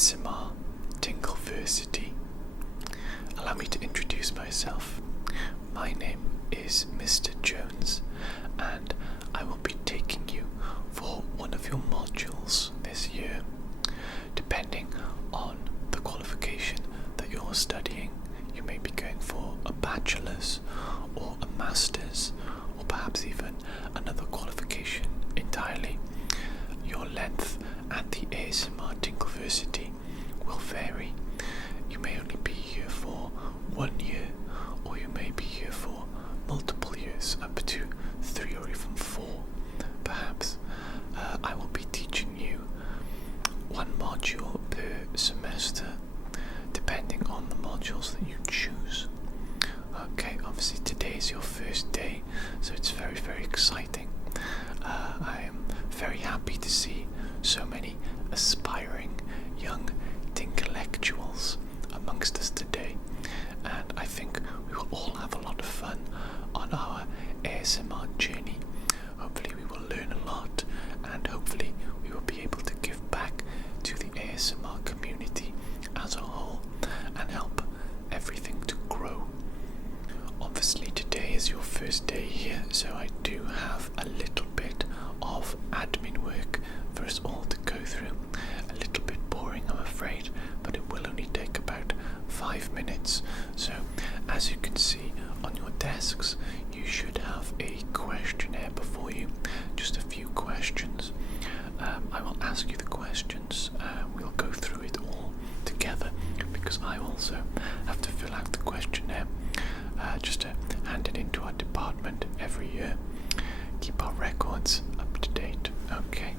ASMR Tingleversity. Allow me to introduce myself. My name is Mr. Jones, and I will be taking you for one of your modules this year. Depending on the qualification that you're studying, you may be going for a bachelor's or a master's, or perhaps even another qualification entirely. Your length at the ASMR Tingleversity will vary. You may only be here for 1 year, or you may be here for multiple years, up to 3 or even 4 perhaps. I will be teaching you one module per semester, depending on the modules that you choose. Okay, obviously today is your first day, so it's very, very exciting. I am very happy to see so many aspiring young Tinglectuals amongst us today, and I think we will all have a lot of fun on our ASMR journey. Hopefully we will learn a lot, and hopefully we will be able to give back to the ASMR community as a whole and help everything to grow. Obviously today is your first day here, so I do have a little bit of admin work for us all to go through. A little bit boring, I'm afraid, but it will only take about 5 minutes. So as you can see on your desks, you should have a questionnaire before you, just a few questions. I will ask you the questions, we'll go through it all together, because I also have to fill out the questionnaire just to hand it into our department every year. Keep our records up to date, okay?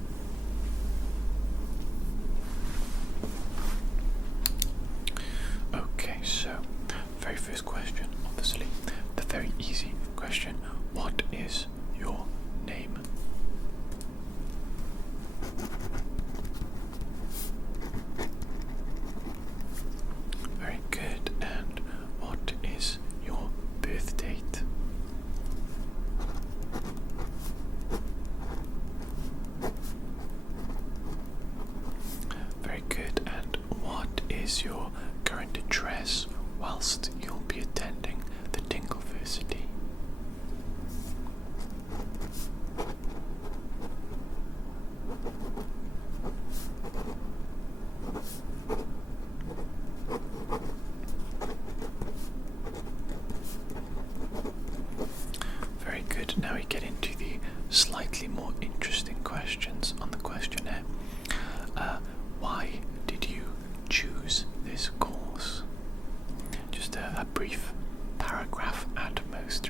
Okay, so very first question, obviously the very easy question: what is your name? Very good. And what is your birth date? Very good. And what is your current address whilst you'll be attending the Tingleversity? Very good. Now we get into the slightly more interesting questions on the questionnaire. Why did you choose this course? Just a brief paragraph at most.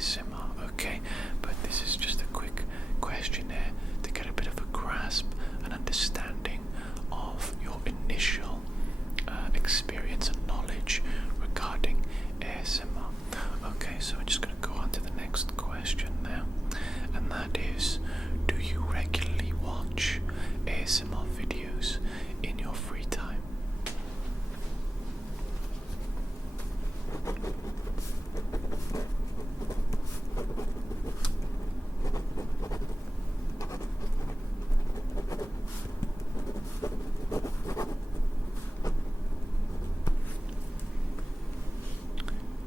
ASMR, okay? But this is just a quick questionnaire to get a bit of a grasp and understanding of your initial experience and knowledge regarding ASMR. Okay, so we're just going to go on to the next question now, and that is, do you regularly watch ASMR videos in your free time?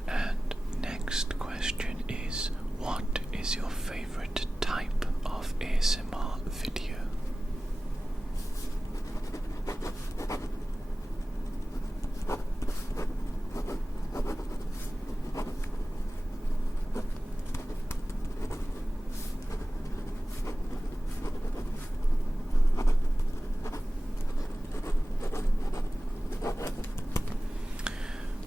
And next question is, what is your favorite type of ASMR video?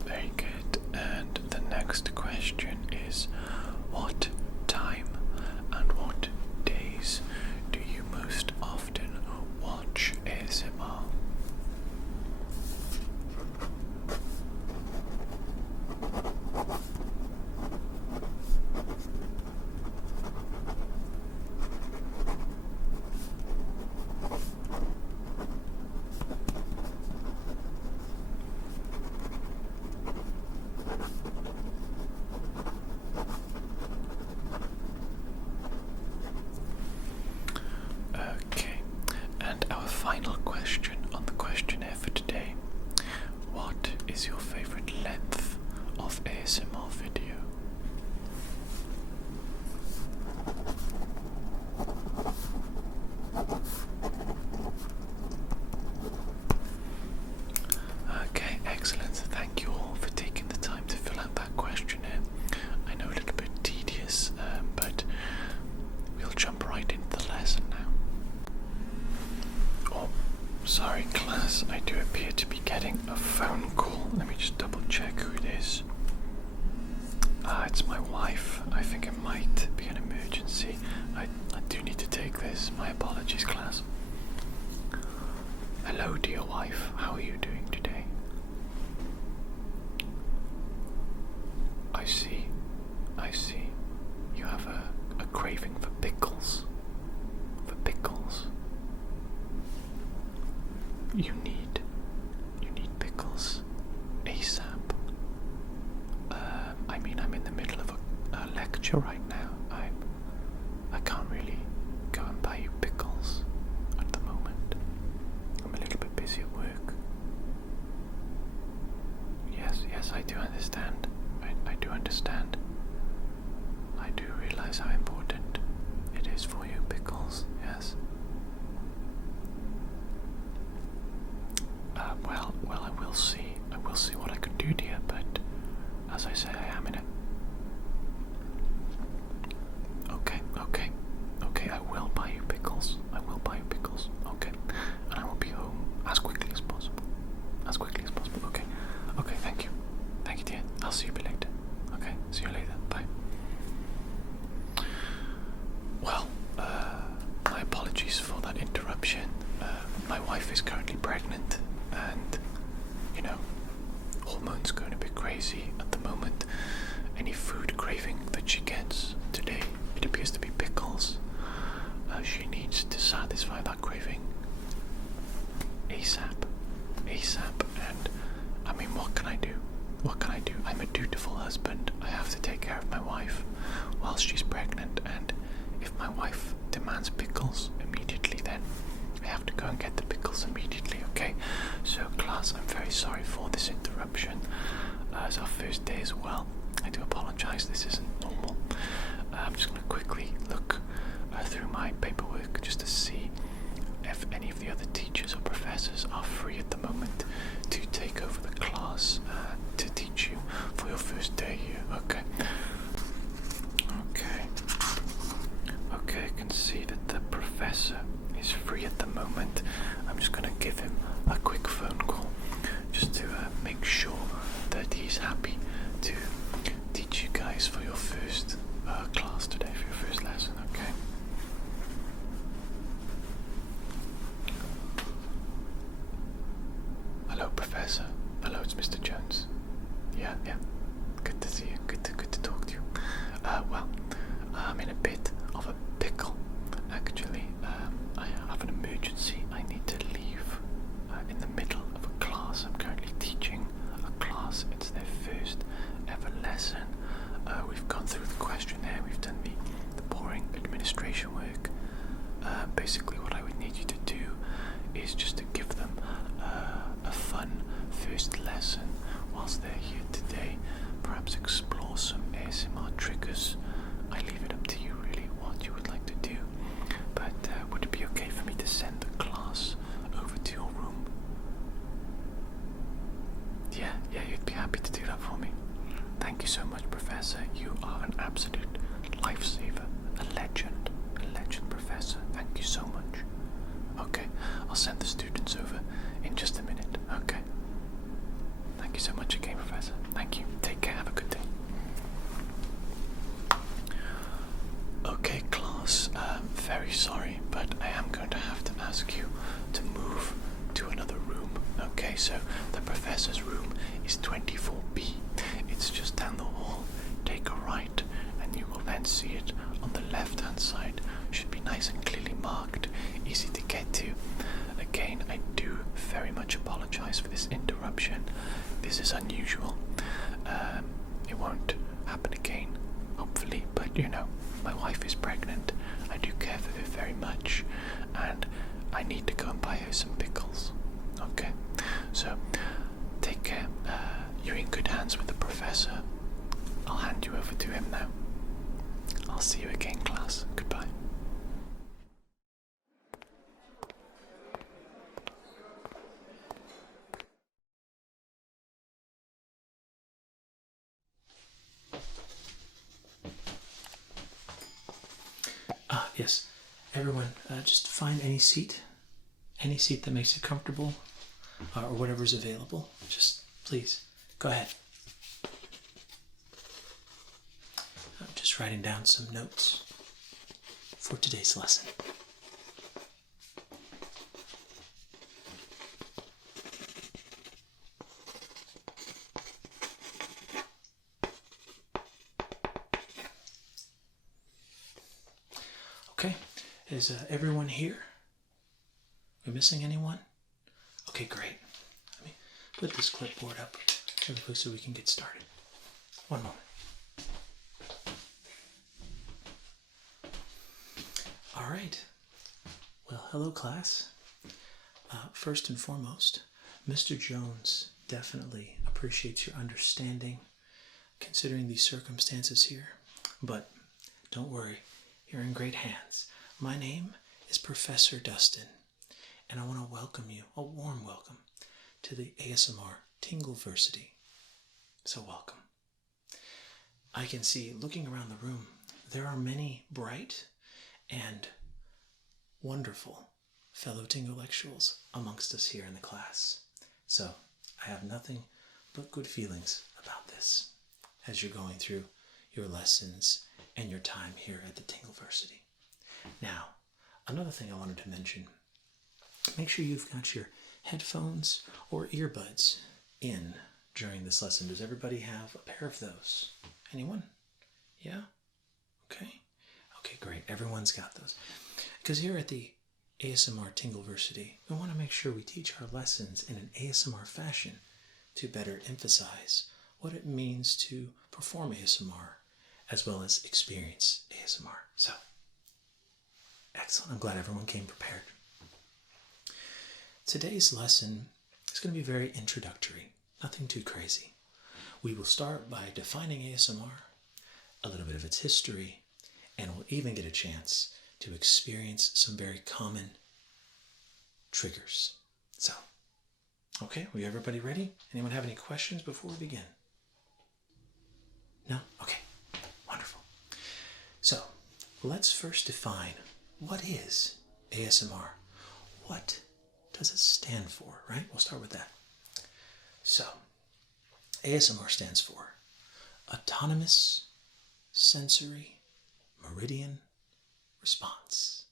Very good. And the next question is, what time and what days do you most often watch ASMR? Okay, and our final question on the questionnaire for today. What is your favorite length of ASMR video? Okay, excellent. Thank you all for taking the time to fill out that questionnaire. I know a little bit tedious, but we'll jump right into the lesson now. Oh, sorry class, I do appear to be getting a phone call. Let me just double check who it is. It's my wife. I think it might be an emergency. I do need to take this. My apologies, class. Hello, dear wife. How are you doing today? I see. You have a craving for pickles. For pickles. You need pickles ASAP. I'm in the middle of a lecture right now. I can't really go and buy you pickles at the moment. I'm a little bit busy at work. Yes, I do understand. I do understand. I do realize how important it is for you, pickles. Yes. Well, I will see. I will see what I can do, dear. But as I say, I am in it. Okay. I will buy you pickles. Okay, and I will be home as quickly as possible. Okay. Thank you, dear. I'll see you later. Okay. See you later. Bye. Well, my apologies for that interruption. My wife is currently pregnant, and hormones going a bit crazy at the moment. Any food craving that she gets today, it appears to be pickles. She needs to satisfy that craving ASAP. And what can I do? I'm a dutiful husband. I have to take care of my wife whilst she's pregnant, and if my wife demands pickles immediately, then I have to go and get the pickles immediately, okay? So class, I'm very sorry for this interruption. It's our first day as well. I do apologize, this isn't normal. I'm just going to quickly look through my paperwork just to see if any of the other teachers or professors are free at the moment to take over the class to teach you for your first day here, okay? Okay, I can see that the professor is free at the moment. I'm just going to give him a quick phone call just to make sure that he's happy to teach you guys for your first lesson. We've gone through the questionnaire, we've done the boring administration work. Basically what I would need you to do is just to give them a fun first lesson whilst they're here today. Perhaps explore some ASMR triggers. I leave it up to you really what you would like to do. But would it be okay for me to send the class over to your room? Yeah, you'd be happy to do that for me. Thank you so much, Professor. You are an absolute lifesaver, a legend professor. Thank you so much. Okay, I'll send the students over in just a minute. Okay. Thank you so much again, Professor. Thank you. Take care. Have a good day. Okay, class. Very sorry, but I am going to have to ask you to move to another room. Okay, so the professor's room is 24B. It's just down the hall. Take a right, and you will then see it on the left-hand side. Should be nice and clearly marked, easy to get to. Again, I do very much apologize for this interruption. This is unusual. It won't happen again, hopefully, but you know, my wife is pregnant. I do care for her very much, and I need to go and buy her some pickles. Okay, so take care. You're in good hands with the professor. I'll hand you over to him now. I'll see you again, class. Goodbye. Yes, everyone, just find any seat that makes you comfortable, or whatever's available. Just please, go ahead. I'm just writing down some notes for today's lesson. Okay, is everyone here? Are we missing anyone? Okay, great. Let me put this clipboard up really quick so we can get started. One moment. All right. Well, hello, class. First and foremost, Mr. Jones definitely appreciates your understanding considering these circumstances here. But don't worry. You're in great hands. My name is Professor Dustin, and I want to welcome you, a warm welcome, to the ASMR Tingleversity. So welcome. I can see, looking around the room, there are many bright and wonderful fellow Tinglectuals amongst us here in the class. So I have nothing but good feelings about this as you're going through your lessons and your time here at the Tingleversity. Now, another thing I wanted to mention, make sure you've got your headphones or earbuds in during this lesson. Does everybody have a pair of those? Anyone? Yeah? Okay. Okay, great. Everyone's got those. Because here at the ASMR Tingleversity, we want to make sure we teach our lessons in an ASMR fashion to better emphasize what it means to perform ASMR as well as experience ASMR. So, excellent. I'm glad everyone came prepared. Today's lesson is going to be very introductory, nothing too crazy. We will start by defining ASMR, a little bit of its history, and we'll even get a chance to experience some very common triggers. So, okay, are everybody ready? Anyone have any questions before we begin? No? Okay. Wonderful. So, let's first define what is ASMR. What does it stand for, right? We'll start with that. So, ASMR stands for Autonomous Sensory Meridian Response.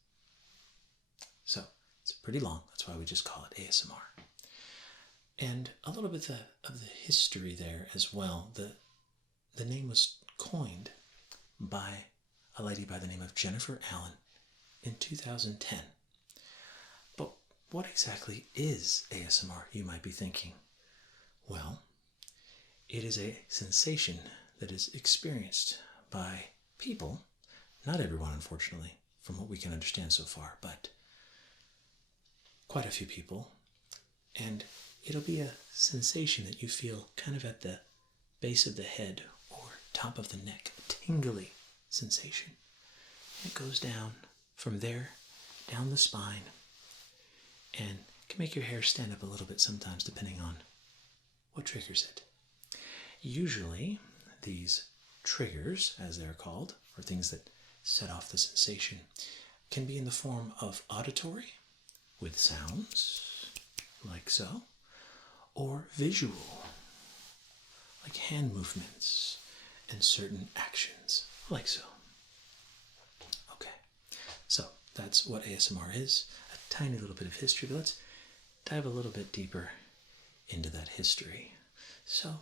So, it's pretty long. That's why we just call it ASMR. And a little bit of the history there as well. The name was coined by a lady by the name of Jennifer Allen in 2010. But what exactly is ASMR, you might be thinking? Well, it is a sensation that is experienced by people, not everyone unfortunately, from what we can understand so far, but quite a few people, and it'll be a sensation that you feel kind of at the base of the head or top of the neck, a tingly sensation. It goes down from there, down the spine, and can make your hair stand up a little bit sometimes depending on what triggers it. Usually, these triggers, as they're called, or things that set off the sensation, can be in the form of auditory, with sounds, like so, or visual, like hand movements and certain actions, like so. Okay, so that's what ASMR is, a tiny little bit of history, but let's dive a little bit deeper into that history. So,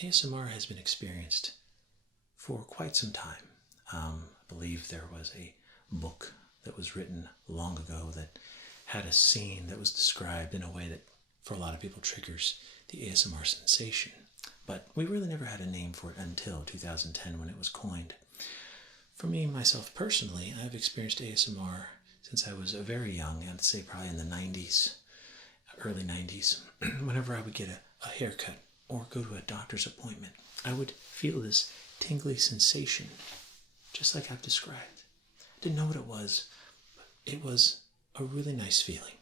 ASMR has been experienced for quite some time. I believe there was a book that was written long ago that had a scene that was described in a way that for a lot of people triggers the ASMR sensation. But we really never had a name for it until 2010 when it was coined. For me, myself personally, I've experienced ASMR since I was very young, I'd say probably in the 90s, early 90s. Whenever I would get a haircut or go to a doctor's appointment, I would feel this tingly sensation, just like I've described. I didn't know what it was, but it was a really nice feeling,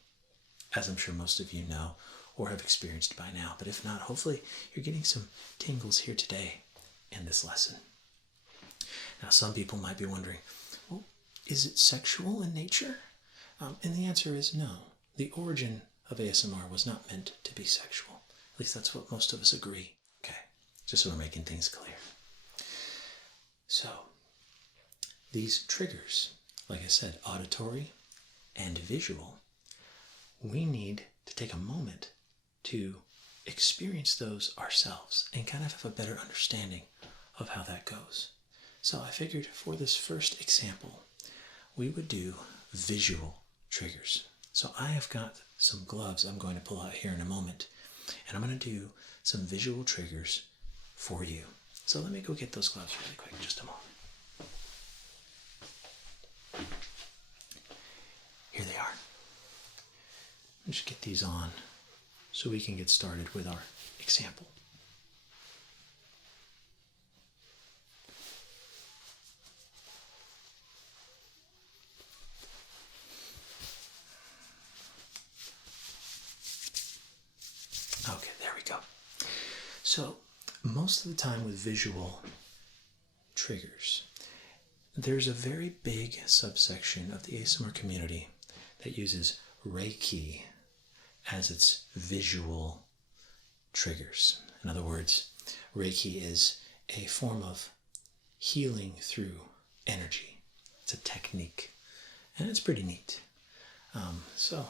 as I'm sure most of you know or have experienced by now. But if not, hopefully you're getting some tingles here today in this lesson. Now, some people might be wondering, well, is it sexual in nature? And the answer is no. The origin of ASMR was not meant to be sexual. At least that's what most of us agree. Okay, just so we're making things clear. So, these triggers, like I said, auditory and visual, we need to take a moment to experience those ourselves and kind of have a better understanding of how that goes. So I figured for this first example, we would do visual triggers. So I have got some gloves I'm going to pull out here in a moment, and I'm going to do some visual triggers for you. So let me go get those gloves really quick, just a moment. Here they are. Let's just get these on so we can get started with our example. Okay, there we go. So, most of the time with visual triggers, there's a very big subsection of the ASMR community that uses Reiki as its visual triggers. In other words, Reiki is a form of healing through energy. It's a technique, and it's pretty neat. So,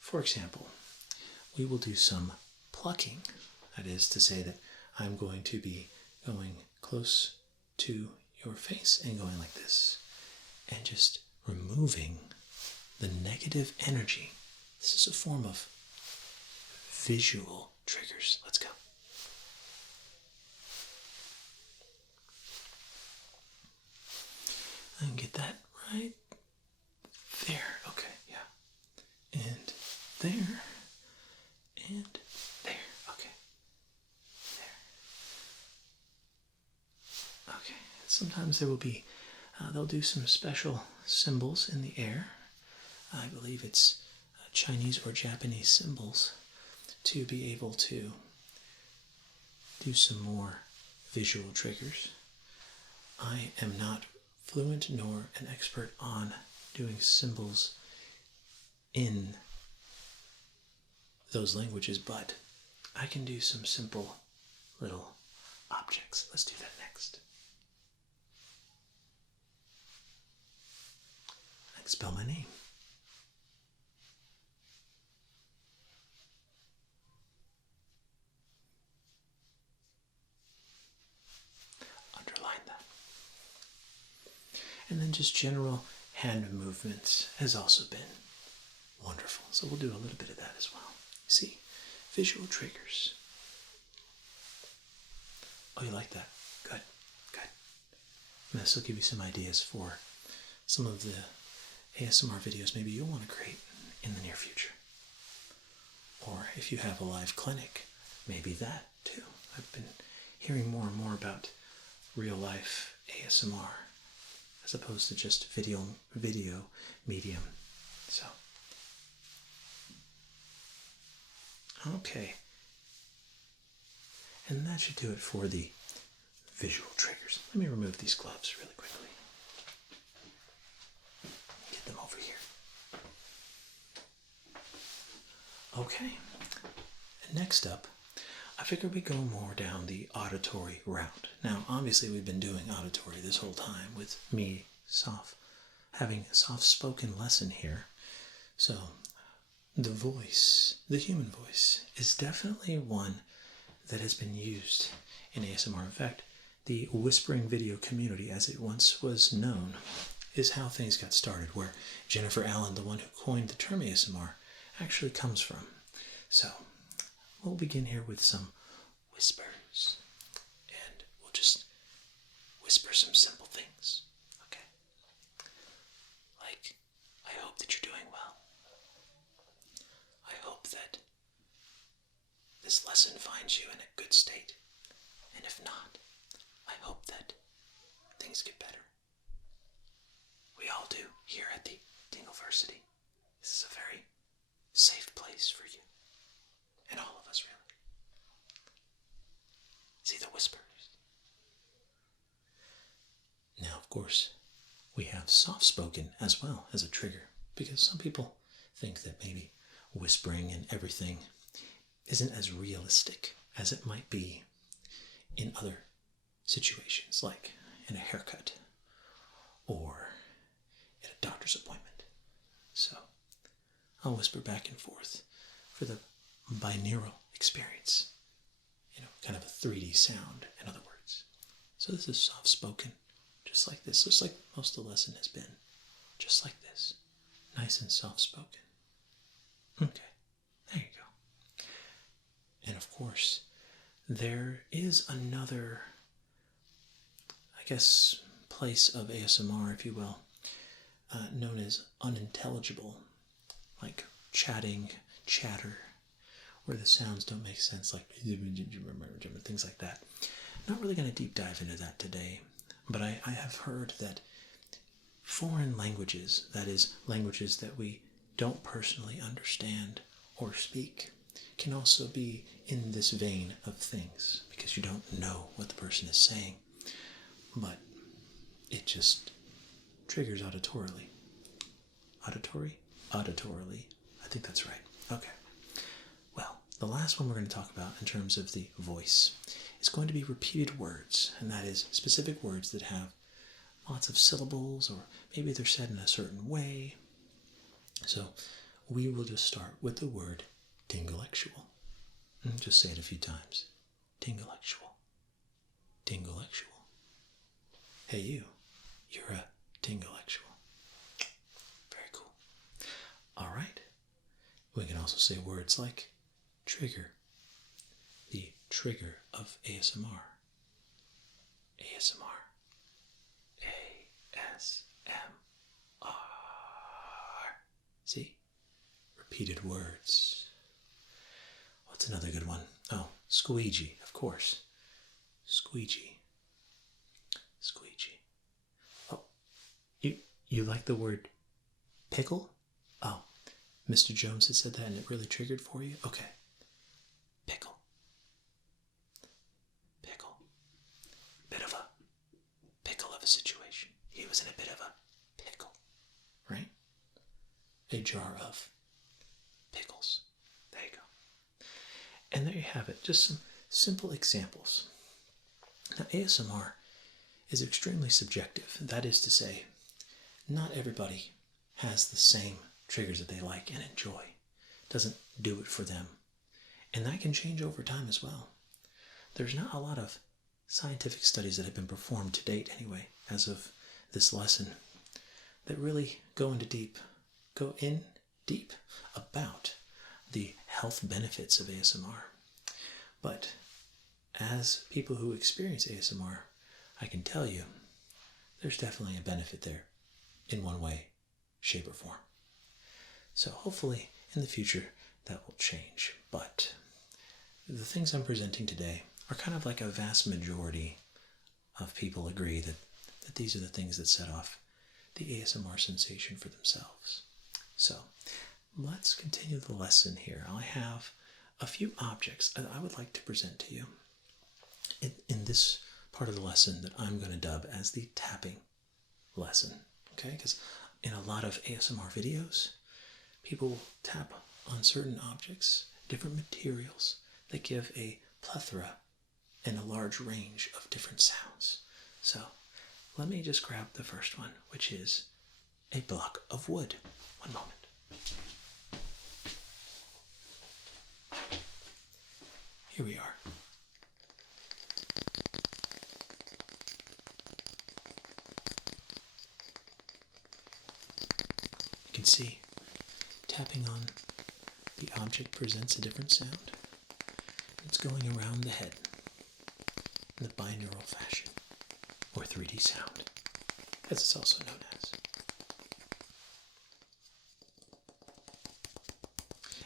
for example, we will do some plucking. That is to say that I'm going to be going close to your face and going like this, and just removing the negative energy. This is a form of visual triggers. Let's go. I can get that right there. Okay, yeah. And there. And there. Okay. There. Okay. Sometimes there will be, they'll do some special symbols in the air. I believe it's Chinese or Japanese symbols to be able to do some more visual triggers. I am not fluent nor an expert on doing symbols in those languages, but I can do some simple little objects. Let's do that next. I can spell my name. Underline that. And then just general hand movements has also been wonderful. So we'll do a little bit of that as well. See, visual triggers. Oh, you like that? Good, good. And this will give you some ideas for some of the ASMR videos maybe you'll want to create in the near future. Or if you have a live clinic, maybe that too. I've been hearing more and more about real life ASMR as opposed to just video medium. So, okay. And that should do it for the visual triggers. Let me remove these gloves really quickly. Get them over here. Okay. Next up, I figured we'd go more down the auditory route. Now, obviously, we've been doing auditory this whole time with me having a soft-spoken lesson here. So, the voice, the human voice, is definitely one that has been used in ASMR. In fact, the whispering video community, as it once was known, is how things got started, where Jennifer Allen, the one who coined the term ASMR, actually comes from. So, we'll begin here with some whispers, and we'll just whisper some simple things, okay? Like, I hope that you're doing well. I hope that this lesson finds you in a good state, and if not, I hope that things get better. We all do here at the Tingleversity. This is a very safe place for you, and all of us, really. See the whispers? Now, of course, we have soft-spoken as well as a trigger, because some people think that maybe whispering and everything isn't as realistic as it might be in other situations, like in a haircut or at a doctor's appointment. So I'll whisper back and forth for the binaural experience, kind of a 3D sound, in other words. So this is soft-spoken, just like this, just like most of the lesson has been, just like this, nice and soft-spoken. Okay, there you go. And of course, there is another, I guess, place of ASMR, if you will, known as unintelligible, like chatting, chatter, where the sounds don't make sense, like things like that. Not really going to deep dive into that today, but I have heard that foreign languages, that is, languages that we don't personally understand or speak, can also be in this vein of things, because you don't know what the person is saying, but it just triggers auditorily. Auditory? Auditorily. I think that's right. Okay. Well, the last one we're going to talk about in terms of the voice is going to be repeated words, and that is specific words that have lots of syllables, or maybe they're said in a certain way. So we will just start with the word Tinglectual. And just say it a few times. Tinglectual. Tinglectual. Hey you, you're a Tinglectual. Very cool. Alright. We can also say words like trigger. The trigger of ASMR. ASMR. ASMR. See? Repeated words. What's another good one? Oh, squeegee, of course. Squeegee. Squeegee. Oh, you like the word pickle? Oh, Mr. Jones has said that and it really triggered for you? Okay. Pickle. Pickle. Bit of a pickle of a situation. He was in a bit of a pickle. Right? A jar of pickles. There you go. And there you have it. Just some simple examples. Now, ASMR is extremely subjective. That is to say, not everybody has the same triggers that they like and enjoy. Doesn't do it for them. And that can change over time as well. There's not a lot of scientific studies that have been performed to date anyway, as of this lesson, that really go in deep about the health benefits of ASMR. But as people who experience ASMR, I can tell you there's definitely a benefit there in one way, shape, or form. So hopefully in the future that will change. But the things I'm presenting today are kind of like a vast majority of people agree that these are the things that set off the ASMR sensation for themselves. So let's continue the lesson here. I have a few objects that I would like to present to you in this part of the lesson that I'm going to dub as the tapping lesson. Okay, because in a lot of ASMR videos, people tap on certain objects, different materials that give a plethora and a large range of different sounds. So let me just grab the first one, which is a block of wood. One moment. Here we are. You can see tapping on the object presents a different sound. It's going around the head in the binaural fashion, or 3D sound, as it's also known as.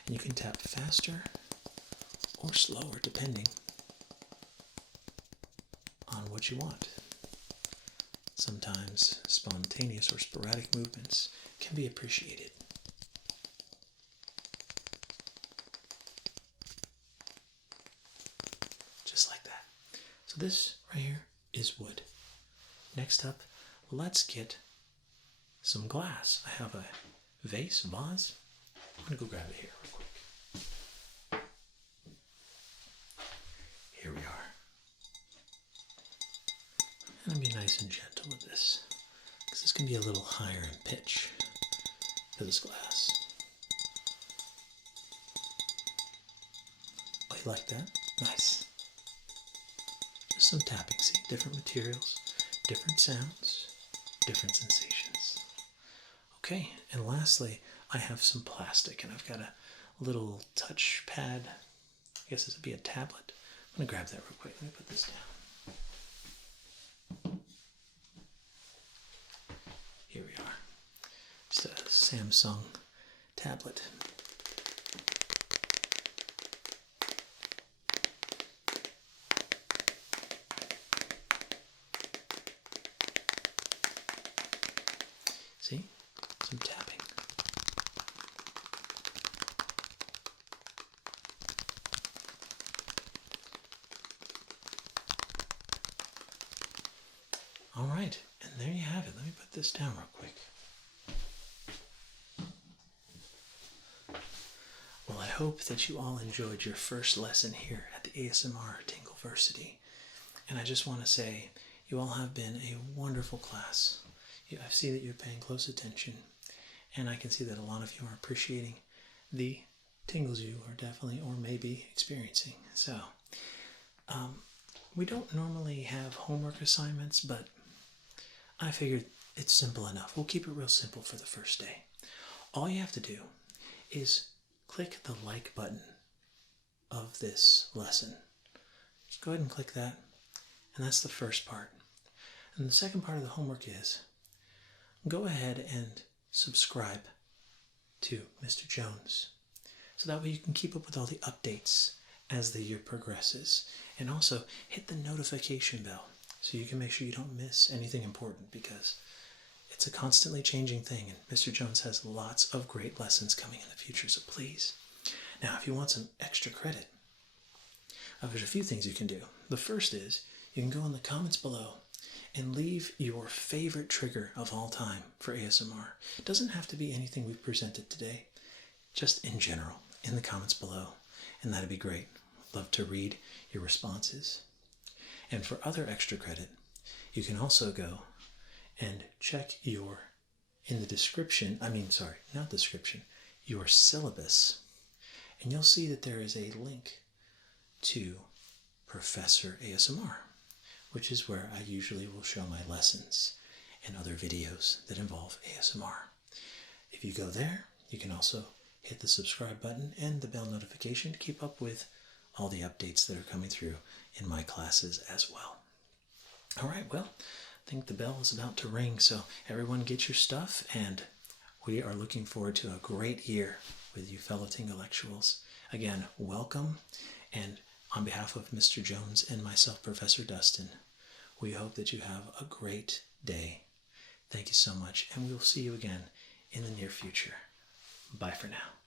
And you can tap faster or slower depending on what you want. Sometimes spontaneous or sporadic movements can be appreciated. Just like that. So this right here is wood. Next up, let's get some glass. I have a vase. I'm gonna go grab it here real quick. Here we are. And I'll be nice and gentle with this, because this can be a little higher in pitch for this glass. Oh, you like that? Nice. Just some tapping, see? Different materials, different sounds, different sensations. Okay, and lastly, I have some plastic, and I've got a little touch pad. I guess this would be a tablet. I'm going to grab that real quick. Let me put this down. Here we are. Just a Samsung tablet. See? Some tapping. All right, and there you have it. Let me put this down real quick. Well, I hope that you all enjoyed your first lesson here at the ASMR Tingleversity. And I just want to say, you all have been a wonderful class. I see that you're paying close attention, and I can see that a lot of you are appreciating the tingles you are definitely or maybe experiencing. So, we don't normally have homework assignments, but I figured it's simple enough. We'll keep it real simple for the first day. All you have to do is click the like button of this lesson. Just go ahead and click that, and that's the first part. And the second part of the homework is go ahead and subscribe to Mr. Jones, so that way you can keep up with all the updates as the year progresses. And also hit the notification bell so you can make sure you don't miss anything important, because it's a constantly changing thing, and Mr. Jones has lots of great lessons coming in the future, so please. Now, if you want some extra credit, there's a few things you can do. The first is you can go in the comments below and leave your favorite trigger of all time for ASMR. It doesn't have to be anything we've presented today, just in general, in the comments below, and that'd be great. Love to read your responses. And for other extra credit, you can also go and check your, in the description, your syllabus, and you'll see that there is a link to Professor ASMR, which is where I usually will show my lessons and other videos that involve ASMR. If you go there, you can also hit the subscribe button and the bell notification to keep up with all the updates that are coming through in my classes as well. All right, well, I think the bell is about to ring, so everyone get your stuff, and we are looking forward to a great year with you fellow Tinglectuals. Again, welcome, and on behalf of Mr. Jones and myself, Professor Dustin, we hope that you have a great day. Thank you so much, and we will see you again in the near future. Bye for now.